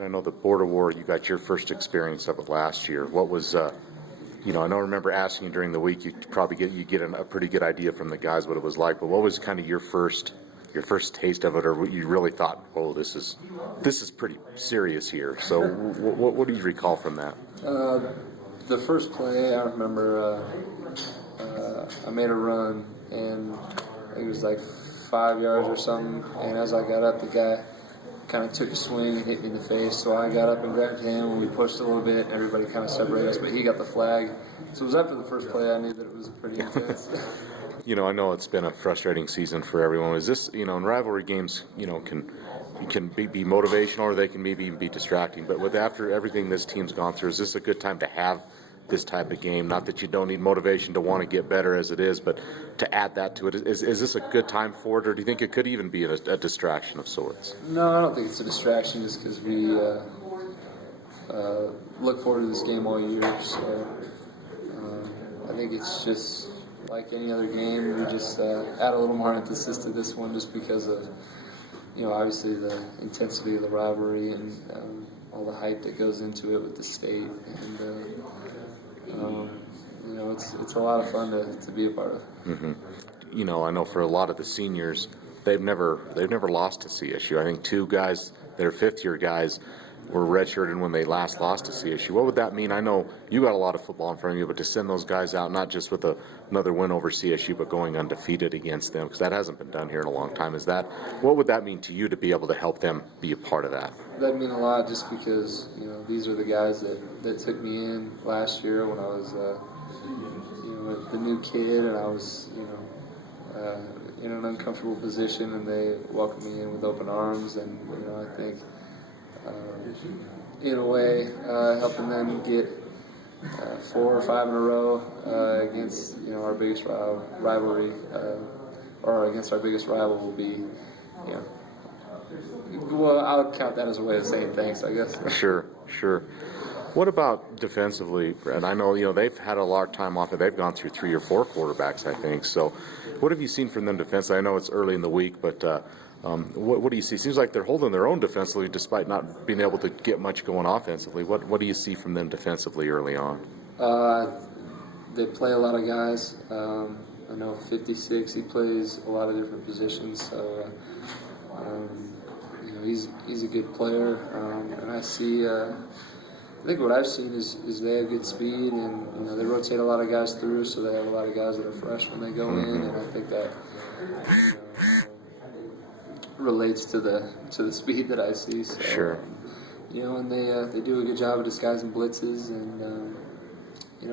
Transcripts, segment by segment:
I know the border war, you got your first experience of it last year. What was, I remember asking you during the week, you probably get a pretty good idea from the guys what it was like, but what was kind of your first taste of it, or what you really thought, oh, this is pretty serious here. So what do you recall from that? The first play, I remember I made a run, and it was like 5 yards or something, and as I got up, the guy kind of took a swing and hit me in the face, so I got up and grabbed him, and we pushed a little bit, and everybody kind of separated us, but he got the flag. So it was after the first play I knew that it was pretty intense. I know it's been a frustrating season for everyone. Is this, in rivalry games, can be motivational, or they can maybe even be distracting, but after everything this team's gone through, is this a good time to have this type of game? Not that you don't need motivation to want to get better as it is, but to add that to it, is this a good time for it, or do you think it could even be a distraction of sorts? No, I don't think it's a distraction, just because we look forward to this game all year. So I think it's just like any other game. We just add a little more emphasis to this one, just because of obviously the intensity of the rivalry and all the hype that goes into it with the state, and it's a lot of fun to be a part of. Mm-hmm. I know for a lot of the seniors, they've never lost to CSU. I think two guys that are fifth-year guys were redshirted when they last lost to CSU. What would that mean? I know you got a lot of football in front of you, but to send those guys out, not just with another win over CSU, but going undefeated against them, because that hasn't been done here in a long time. What would that mean to you to be able to help them be a part of that? That'd mean a lot, just because these are the guys that took me in last year when I was the new kid, and I was in an uncomfortable position, and they welcomed me in with open arms, and I think in a way helping them get 4 or 5 in a row against our biggest rivalry, or against our biggest rival will be well, I would count that as a way of saying thanks, I guess. Sure. What about defensively, Brett? I know they've had a lot of time off. They've gone through 3 or 4 quarterbacks, I think. So, what have you seen from them defensively? I know it's early in the week, but what do you see? Seems like they're holding their own defensively, despite not being able to get much going offensively. What do you see from them defensively early on? They play a lot of guys. I know 56. He plays a lot of different positions. So. He's a good player, and I see. I think what I've seen is they have good speed, and they rotate a lot of guys through, so they have a lot of guys that are fresh when they go in, and I think that relates to the speed that I see. So, sure. And they do a good job of disguising blitzes, and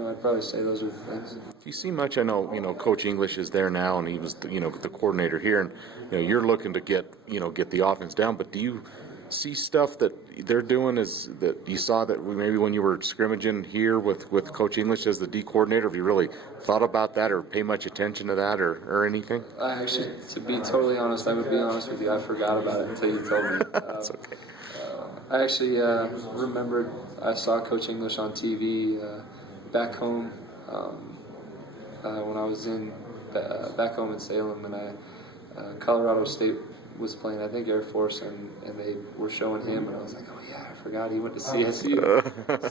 I'd probably say those are the things. Do you see much? I know Coach English is there now, and he was the coordinator here, and you're looking to get the offense down. But do you see stuff that they're doing that you saw that maybe when you were scrimmaging here with Coach English as the D coordinator? Have you really thought about that or pay much attention to that or anything? Actually, to be totally honest, I would be honest with you. I forgot about it until you told me. That's okay. I actually remembered I saw Coach English on TV back home when I was back home in Salem, and Colorado State was playing, I think, Air Force, and they were showing him, and I was like, oh yeah, I forgot he went to CSU.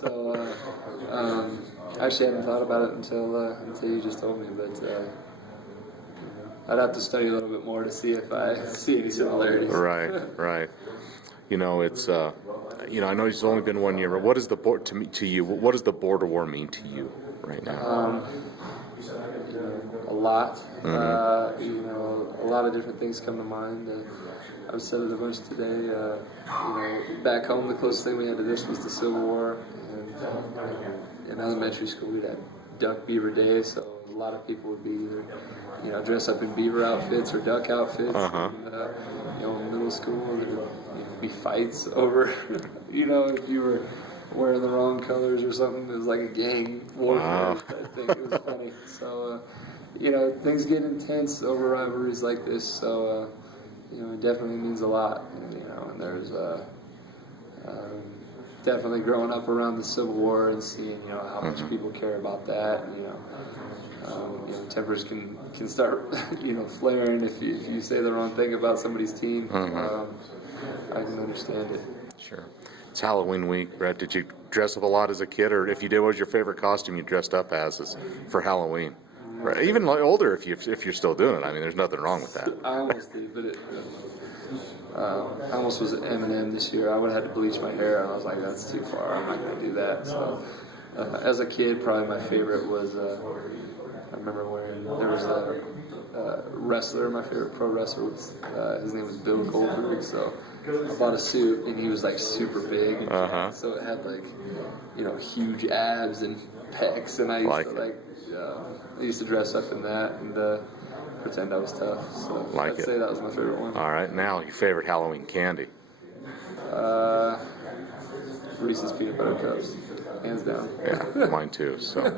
So I actually hadn't thought about it until you just told me, but I'd have to study a little bit more to see if I see any similarities. Right. It's I know he's only been 1 year, but what is to you? What does the border war mean to you right now? A lot. Mm-hmm. A lot of different things come to mind. I've said it a bunch today. Back home, the closest thing we had to this was the Civil War. And in elementary school, we'd had Duck Beaver Day, so a lot of people would be either, dress up in beaver outfits or duck outfits. Uh-huh. And, in middle school, there would be fights over, if you were wearing the wrong colors or something. It was like a gang warfare. Wow. I think it was funny. So, things get intense over rivalries like this. So, it definitely means a lot. And there's definitely growing up around the Civil War and seeing, how much people care about that. Tempers can start, flaring if you say the wrong thing about somebody's team. I can understand it. Sure. It's Halloween week, Brett. Did you dress up a lot as a kid, or if you did, what was your favorite costume you dressed up as for Halloween? Right. Even like older, if you're still doing it. I mean, there's nothing wrong with that. I almost did, but I almost was Eminem this year. I would have had to bleach my hair, and I was like, that's too far. I'm not going to do that. So, as a kid, probably my favorite was, I remember there was a wrestler, my favorite pro wrestler was, his name was Bill Goldberg. So I bought a suit, and he was like super big. And so it had like, huge abs and pecs, and I used to dress up in that and pretend I was tough. So I'd say that was my favorite one. All right, now your favorite Halloween candy? Reese's peanut butter cups, hands down. Yeah, mine too. So.